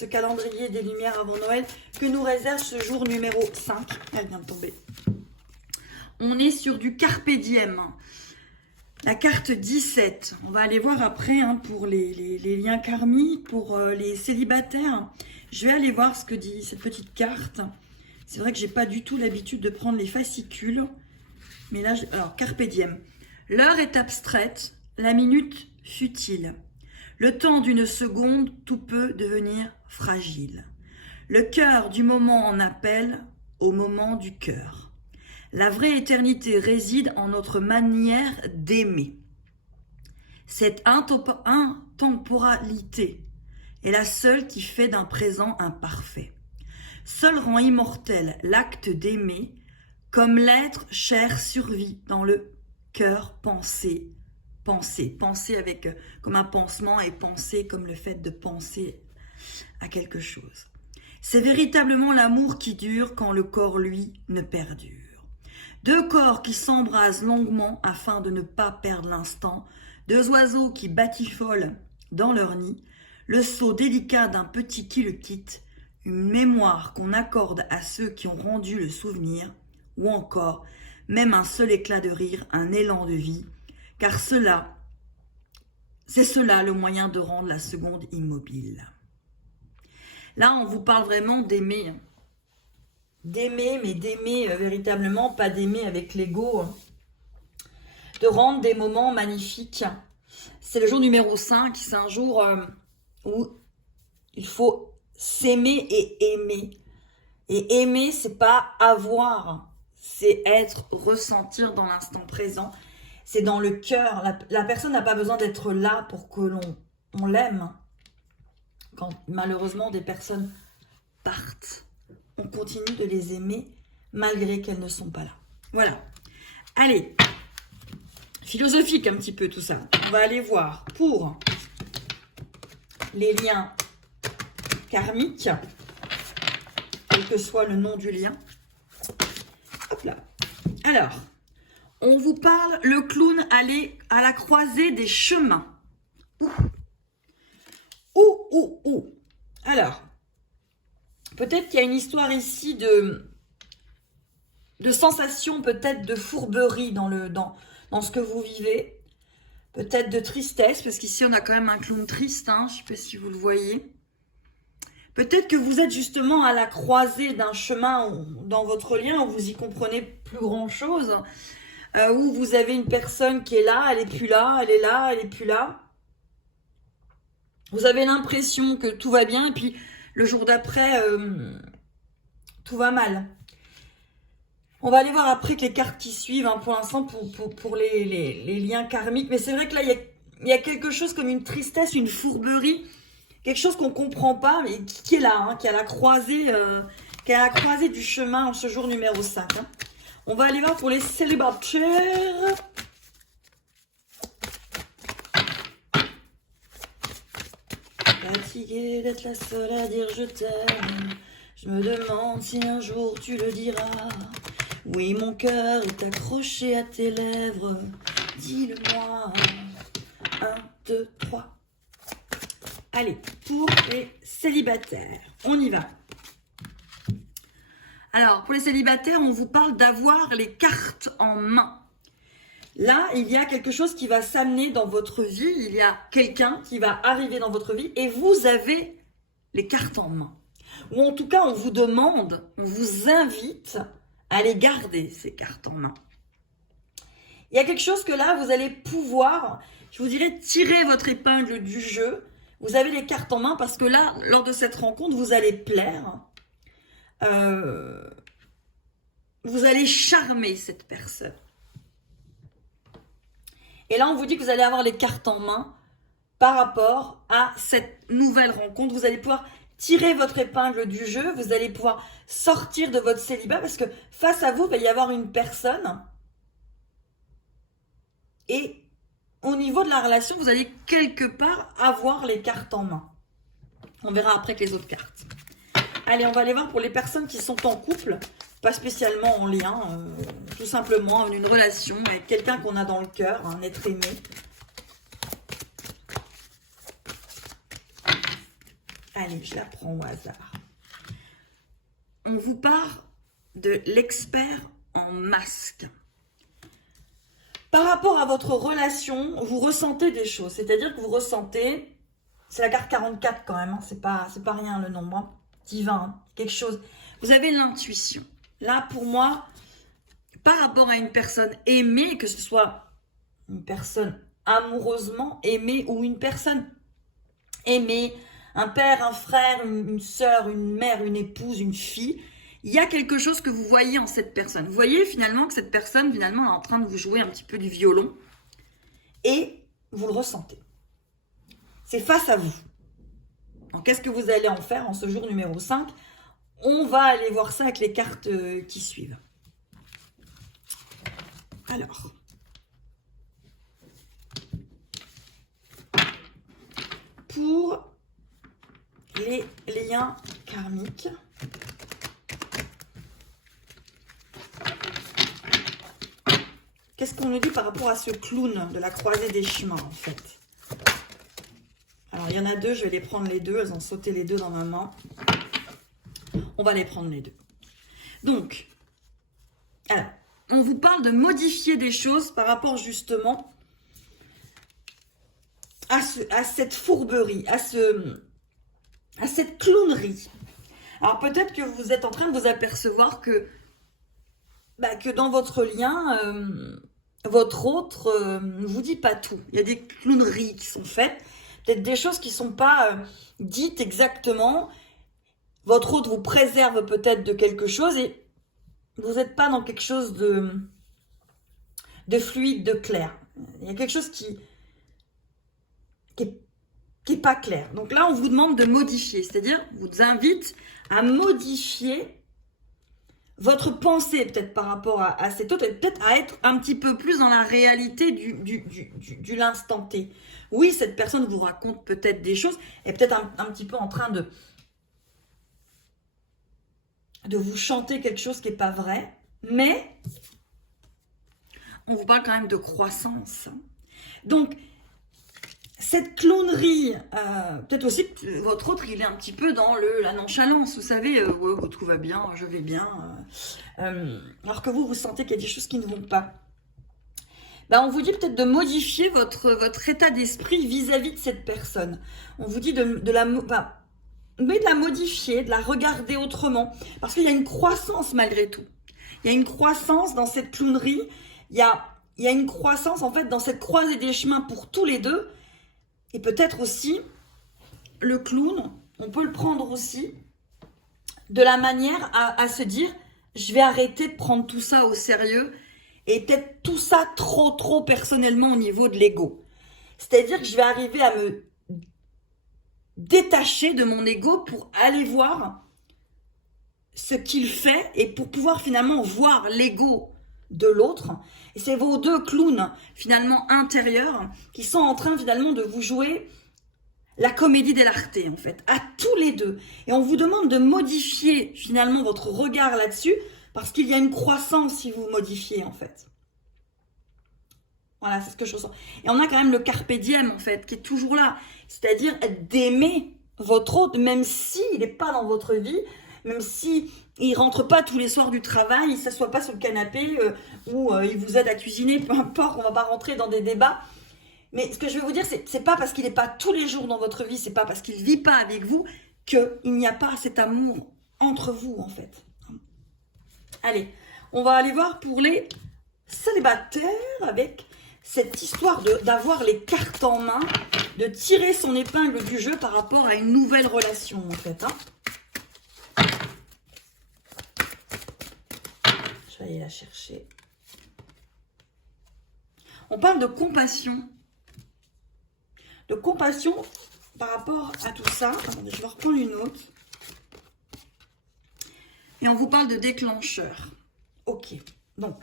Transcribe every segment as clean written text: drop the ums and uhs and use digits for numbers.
ce calendrier des lumières avant Noël que nous réserve ce jour numéro 5. Elle vient de tomber. On est sur du Carpe Diem. La carte 17. On va aller voir après hein, pour les liens karmiques, pour les célibataires. Je vais aller voir ce que dit cette petite carte. C'est vrai que j'ai pas du tout l'habitude de prendre les fascicules. Mais là, alors, Carpe Diem. L'heure est abstraite, la minute futile. Le temps d'une seconde, tout peut devenir fragile. Le cœur du moment en appelle au moment du cœur. La vraie éternité réside en notre manière d'aimer. Cette intemporalité est la seule qui fait d'un présent un parfait. Seul rend immortel l'acte d'aimer, comme l'être cher survit dans le cœur pensé. Penser avec comme un pansement et penser comme le fait de penser à quelque chose. C'est véritablement l'amour qui dure quand le corps, lui, ne perdure. Deux corps qui s'embrasent longuement afin de ne pas perdre l'instant, deux oiseaux qui batifolent dans leur nid, le saut délicat d'un petit qui le quitte, une mémoire qu'on accorde à ceux qui ont rendu le souvenir, ou encore même un seul éclat de rire, un élan de vie, car c'est cela le moyen de rendre la seconde immobile. Là, on vous parle vraiment d'aimer. D'aimer, mais d'aimer véritablement, pas d'aimer avec l'ego. De rendre des moments magnifiques. C'est le jour numéro 5, c'est un jour où il faut s'aimer et aimer. Et aimer, c'est pas avoir, c'est être, ressentir dans l'instant présent. C'est dans le cœur. La personne n'a pas besoin d'être là pour que l'on l'aime. Quand malheureusement des personnes partent, on continue de les aimer malgré qu'elles ne sont pas là. Voilà. Allez, philosophique un petit peu tout ça. On va aller voir pour les liens karmiques, quel que soit le nom du lien. Hop là. Alors, on vous parle, le clown allait à la croisée des chemins. Alors, peut-être qu'il y a une histoire ici de sensation, peut-être de fourberie dans ce que vous vivez. Peut-être de tristesse, parce qu'ici on a quand même un clown triste, hein, je ne sais pas si vous le voyez. Peut-être que vous êtes justement à la croisée d'un chemin dans votre lien où vous y comprenez plus grand-chose. Où vous avez une personne qui est là, elle n'est plus là, elle est là, elle n'est plus là. Vous avez l'impression que tout va bien et puis le jour d'après, tout va mal. On va aller voir après que les cartes qui suivent hein, pour l'instant pour les liens karmiques. Mais c'est vrai que là, il y a quelque chose comme une tristesse, une fourberie, quelque chose qu'on ne comprend pas, mais qui est là, hein, qui est à la croisée du chemin en ce jour numéro 5. Hein. On va aller voir pour les célibataires. Fatiguée d'être la seule à dire je t'aime. Je me demande si un jour tu le diras. Oui, mon cœur est accroché à tes lèvres. Dis-le-moi. 1, 2, 3. Allez, pour les célibataires, on y va. Alors, pour les célibataires, on vous parle d'avoir les cartes en main. Là, il y a quelque chose qui va s'amener dans votre vie. Il y a quelqu'un qui va arriver dans votre vie et vous avez les cartes en main. Ou en tout cas, on vous demande, on vous invite à les garder, ces cartes en main. Il y a quelque chose que là, vous allez pouvoir, je vous dirais, tirer votre épingle du jeu. Vous avez les cartes en main parce que là, lors de cette rencontre, vous allez plaire. Vous allez charmer cette personne. Et là, on vous dit que vous allez avoir les cartes en main par rapport à cette nouvelle rencontre. Vous allez pouvoir tirer votre épingle du jeu. Vous allez pouvoir sortir de votre célibat parce que face à vous, il va y avoir une personne. Et au niveau de la relation, vous allez quelque part avoir les cartes en main. On verra après que les autres cartes. Allez, on va aller voir pour les personnes qui sont en couple, pas spécialement en lien, tout simplement une relation avec quelqu'un qu'on a dans le cœur, un être aimé. Allez, je la prends au hasard. On vous parle de l'expert en masque. Par rapport à votre relation, vous ressentez des choses. C'est-à-dire que vous ressentez, c'est la carte 44 quand même, hein, c'est pas rien le nombre, hein, divin, hein, quelque chose. Vous avez l'intuition. Là, pour moi, par rapport à une personne aimée, que ce soit une personne amoureusement aimée ou une personne aimée, un père, un frère, une sœur, une mère, une épouse, une fille, il y a quelque chose que vous voyez en cette personne. Vous voyez finalement que cette personne finalement est en train de vous jouer un petit peu du violon et vous le ressentez. C'est face à vous. Donc qu'est-ce que vous allez en faire en ce jour numéro 5? On va aller voir ça avec les cartes qui suivent. Alors, pour les liens karmiques, qu'est-ce qu'on nous dit par rapport à ce clown de la croisée des chemins, en fait? Alors, il y en a deux, je vais les prendre les deux. Elles ont sauté les deux dans ma main. On va les prendre les deux. Donc, alors, on vous parle de modifier des choses par rapport justement à cette fourberie, à cette clownerie. Alors, peut-être que vous êtes en train de vous apercevoir que dans votre lien, votre autre ne vous dit pas tout. Il y a des clowneries qui sont faites, peut-être des choses qui ne sont pas dites exactement. Votre autre vous préserve peut-être de quelque chose et vous n'êtes pas dans quelque chose de fluide, de clair. Il y a quelque chose qui est pas clair. Donc là, on vous demande de modifier, c'est-à-dire, on vous invite à modifier votre pensée peut-être par rapport à cet autre, et peut-être à être un petit peu plus dans la réalité du l'instant T. Oui, cette personne vous raconte peut-être des choses, et peut-être un petit peu en train de vous chanter quelque chose qui n'est pas vrai, mais on vous parle quand même de croissance. Donc, cette clownerie, peut-être aussi que votre autre, il est un petit peu dans la nonchalance, vous savez, ouais, tout va bien, je vais bien, alors que vous sentez qu'il y a des choses qui ne vont pas. On vous dit peut-être de modifier votre état d'esprit vis-à-vis de cette personne. On vous dit de la modifier, de la regarder autrement, parce qu'il y a une croissance malgré tout. Il y a une croissance dans cette clownerie, il y a une croissance en fait dans cette croisée des chemins pour tous les deux. Et peut-être aussi, le clown, on peut le prendre aussi de la manière à se dire, je vais arrêter de prendre tout ça au sérieux et peut-être tout ça trop personnellement au niveau de l'ego. C'est-à-dire que je vais arriver à me détacher de mon ego pour aller voir ce qu'il fait et pour pouvoir finalement voir l'ego de l'autre. Et c'est vos deux clowns finalement intérieurs qui sont en train finalement de vous jouer la comédie dell'arte en fait, à tous les deux. Et on vous demande de modifier finalement votre regard là-dessus parce qu'il y a une croissance si vous modifiez en fait. Voilà, c'est ce que je ressens. Et on a quand même le carpe diem en fait qui est toujours là, c'est-à-dire d'aimer votre autre même s'il n'est pas dans votre vie, même si il rentre pas tous les soirs du travail, il s'assoit pas sur le canapé ou il vous aide à cuisiner, peu importe, on va pas rentrer dans des débats. Mais ce que je veux vous dire, c'est pas parce qu'il n'est pas tous les jours dans votre vie, c'est pas parce qu'il vit pas avec vous qu'il n'y a pas cet amour entre vous en fait. Allez, on va aller voir pour les célibataires avec cette histoire d'avoir les cartes en main, de tirer son épingle du jeu par rapport à une nouvelle relation en fait. Je vais aller la chercher. On parle de compassion. De compassion par rapport à tout ça. Attendez, je vais reprendre une autre. Et on vous parle de déclencheur. Ok, donc,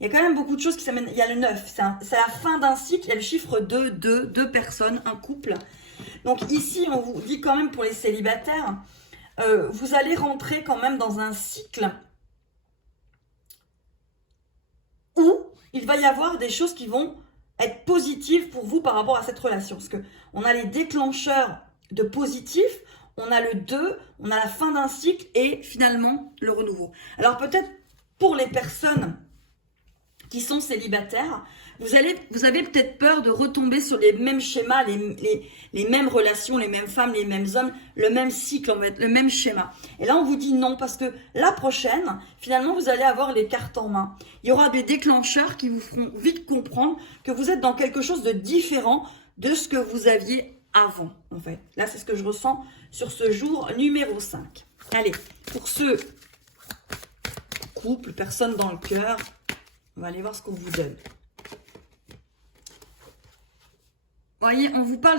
il y a quand même beaucoup de choses qui s'amènent. Il y a le 9, c'est la fin d'un cycle. Il y a le chiffre 2, deux personnes, un couple. Donc ici, on vous dit quand même pour les célibataires, vous allez rentrer quand même dans un cycle où il va y avoir des choses qui vont être positives pour vous par rapport à cette relation. Parce qu'on a les déclencheurs de positif, on a le 2, on a la fin d'un cycle et finalement le renouveau. Alors peut-être pour les personnes qui sont célibataires, vous avez peut-être peur de retomber sur les mêmes schémas, les mêmes relations, les mêmes femmes, les mêmes hommes, le même cycle, en fait, le même schéma. Et là, on vous dit non, parce que la prochaine, finalement, vous allez avoir les cartes en main. Il y aura des déclencheurs qui vous feront vite comprendre que vous êtes dans quelque chose de différent de ce que vous aviez avant, en fait. Là, c'est ce que je ressens sur ce jour numéro 5. Allez, pour ce couple, personne dans le cœur, on va aller voir ce qu'on vous donne. Vous voyez, on vous parle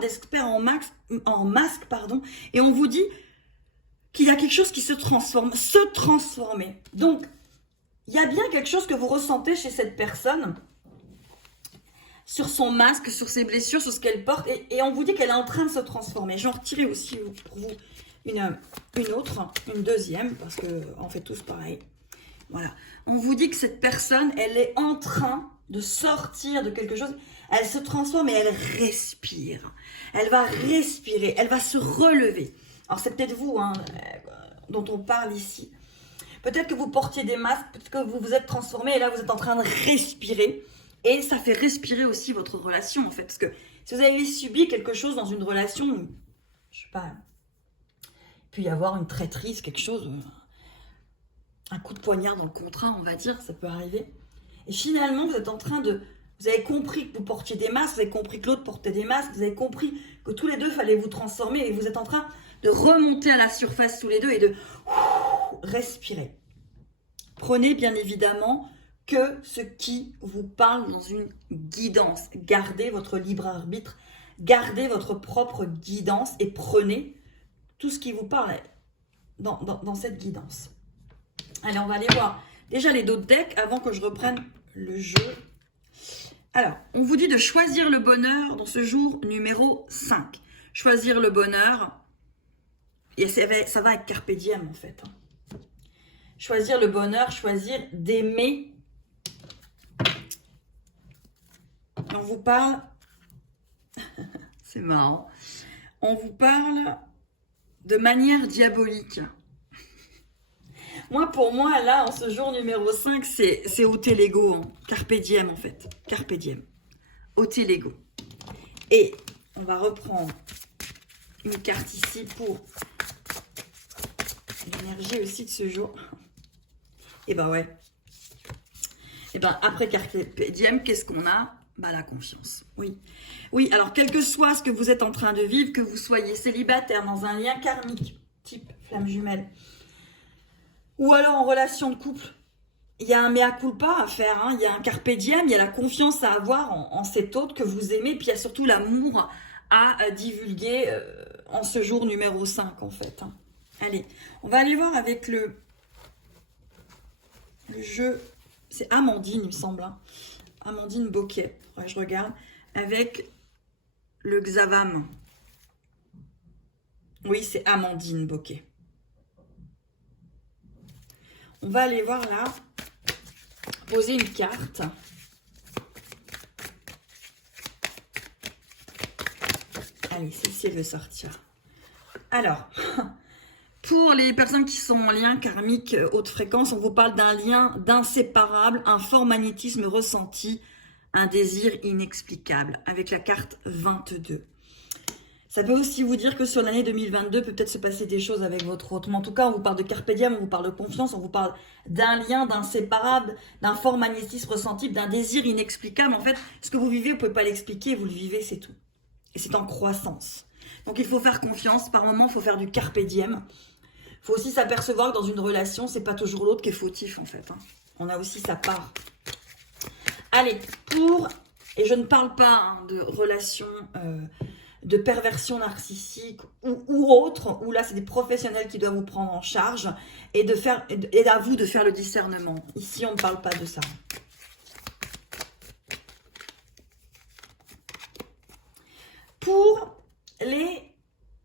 d'experts en masque, pardon, et on vous dit qu'il y a quelque chose qui se transformer. Donc, il y a bien quelque chose que vous ressentez chez cette personne, sur son masque, sur ses blessures, sur ce qu'elle porte, et on vous dit qu'elle est en train de se transformer. Je vais en retirer aussi pour vous une deuxième, parce qu'on fait tous pareil. Voilà. On vous dit que cette personne, elle est en train de sortir de quelque chose. Elle se transforme et elle respire. Elle va respirer, elle va se relever. Alors c'est peut-être vous dont on parle ici. Peut-être que vous portiez des masques, peut-être que vous vous êtes transformé et là vous êtes en train de respirer. Et ça fait respirer aussi votre relation en fait. Parce que si vous avez subi quelque chose dans une relation, je sais pas, il peut y avoir une traîtrise, quelque chose, un coup de poignard dans le contrat, on va dire, ça peut arriver. Et finalement, vous êtes en train de... Vous avez compris que vous portiez des masques, vous avez compris que l'autre portait des masques, vous avez compris que tous les deux, fallait vous transformer et vous êtes en train de remonter à la surface tous les deux et de respirer. Prenez bien évidemment que ce qui vous parle dans une guidance. Gardez votre libre arbitre, gardez votre propre guidance et prenez tout ce qui vous parle dans cette guidance. Allez, on va aller voir déjà les d'autres decks avant que je reprenne le jeu. Alors, on vous dit de choisir le bonheur dans ce jour numéro 5. Choisir le bonheur, et ça va avec Carpe Diem en fait. Choisir le bonheur, choisir d'aimer. On vous parle, c'est marrant, on vous parle de manière diabolique. Pour moi, là, en ce jour numéro 5, c'est ôter l'ego. Carpe diem, en fait. Carpe diem. Ôter l'ego. Et on va reprendre une carte ici pour l'énergie aussi de ce jour. Et ben ouais. Et ben après Carpe diem, qu'est-ce qu'on a? La confiance. Oui. Oui, alors quel que soit ce que vous êtes en train de vivre, que vous soyez célibataire dans un lien karmique, type flamme jumelle, ou alors en relation de couple, il y a un mea culpa à faire, il y a un carpe diem, il y a la confiance à avoir en cet autre que vous aimez, puis il y a surtout l'amour à divulguer en ce jour numéro 5 en fait. Allez, on va aller voir avec le jeu, c'est Amandine il me semble, Amandine Bocquet, ouais, je regarde, avec le Xavam. Oui, c'est Amandine Bocquet. On va aller voir là, poser une carte. Allez, celle-ci, elle veut sortir. Alors, pour les personnes qui sont en lien karmique haute fréquence, on vous parle d'un lien d'inséparable, un fort magnétisme ressenti, un désir inexplicable, avec la carte 22. Ça peut aussi vous dire que sur l'année 2022, peut-être se passer des choses avec votre hôte. Mais en tout cas, on vous parle de carpe diem, on vous parle de confiance, on vous parle d'un lien, d'inséparable, d'un fort magnétisme ressenti, d'un désir inexplicable. En fait, ce que vous vivez, vous ne pouvez pas l'expliquer, vous le vivez, c'est tout. Et c'est en croissance. Donc, il faut faire confiance. Par moment, il faut faire du carpe diem. Il faut aussi s'apercevoir que dans une relation, c'est pas toujours l'autre qui est fautif, en fait. On a aussi sa part. Allez, et je ne parle pas de relations... de perversion narcissique ou autre, où là c'est des professionnels qui doivent vous prendre en charge et à vous de faire le discernement. Ici on ne parle pas de ça. Pour les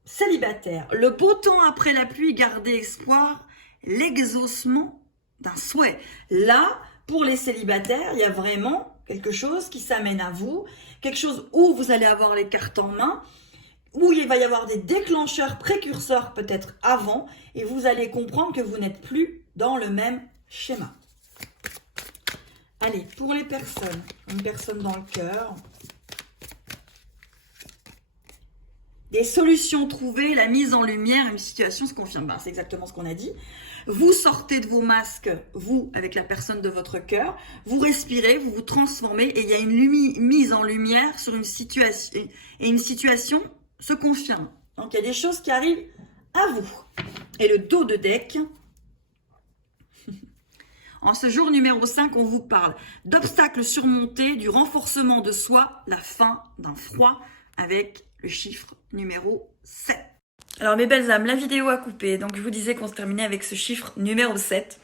célibataires, le beau temps après la pluie, gardez espoir, l'exaucement d'un souhait. Là, pour les célibataires, il y a vraiment quelque chose qui s'amène à vous, quelque chose où vous allez avoir les cartes en main, où il va y avoir des déclencheurs précurseurs peut-être avant, et vous allez comprendre que vous n'êtes plus dans le même schéma. Allez, pour les personnes, une personne dans le cœur. Des solutions trouvées, la mise en lumière, une situation se confirme. Ben, c'est exactement ce qu'on a dit. Vous sortez de vos masques, vous, avec la personne de votre cœur. Vous respirez, vous vous transformez et il y a une mise en lumière sur une situation. Et une situation se confirme. Donc, il y a des choses qui arrivent à vous. Et le dos de deck. En ce jour numéro 5, on vous parle d'obstacles surmontés, du renforcement de soi, la fin d'un froid avec le chiffre numéro 7. Alors mes belles âmes, la vidéo a coupé, donc je vous disais qu'on se terminait avec ce chiffre numéro 7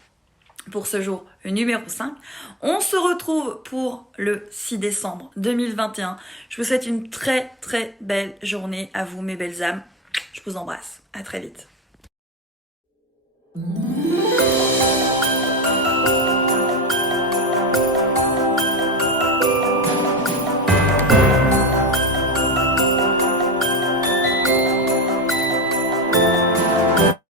pour ce jour numéro 5. On se retrouve pour le 6 décembre 2021. Je vous souhaite une très très belle journée à vous mes belles âmes. Je vous embrasse, à très vite.